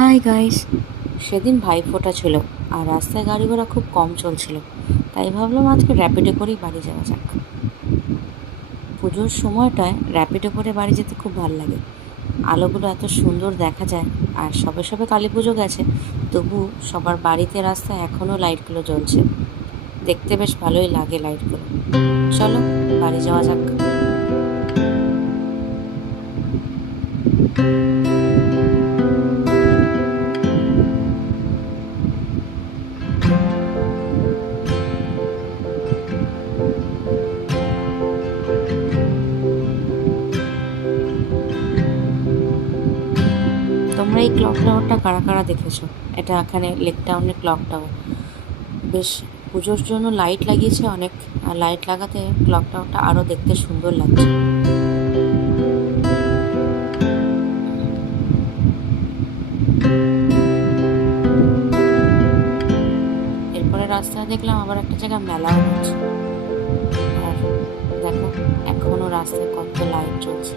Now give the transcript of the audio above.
Hi guys. সেদিন ভাইফোঁটা ছিল আর রাস্তায় গাড়ি ঘোড়া খুব কম চলছিল, তাই ভাবলাম আজকে র্যাপিডো করেই বাড়ি যাওয়া যাক। পুজোর সময়টায় র্যাপিডো করে বাড়ি যেতে খুব ভালো লাগে। আলোগুলো এত সুন্দর দেখা যায়, আর সবে সবে কালী পুজো গেছে, তবু সবার বাড়িতে রাস্তায় এখনও লাইটগুলো জ্বলছে। দেখতে বেশ ভালোই লাগে লাইটগুলো। চলো বাড়ি যাওয়া যাক। তোমরা এই ক্লক টাওয়ারটা কারা কারা দেখেছো? এটা এখানে লেক টাউনের ক্লক টাওয়ার। বেশ, পুজোর জন্য লাইট লাগিয়েছে অনেক, আর লাইট লাগাতে ক্লক টাওয়ারটা আরও দেখতে সুন্দর লাগছে। এরপরে রাস্তায় দেখলাম আবার একটা জায়গায় মেলাও হচ্ছে। আর দেখো, এখনো রাস্তায় কত লাইট জ্বলছে।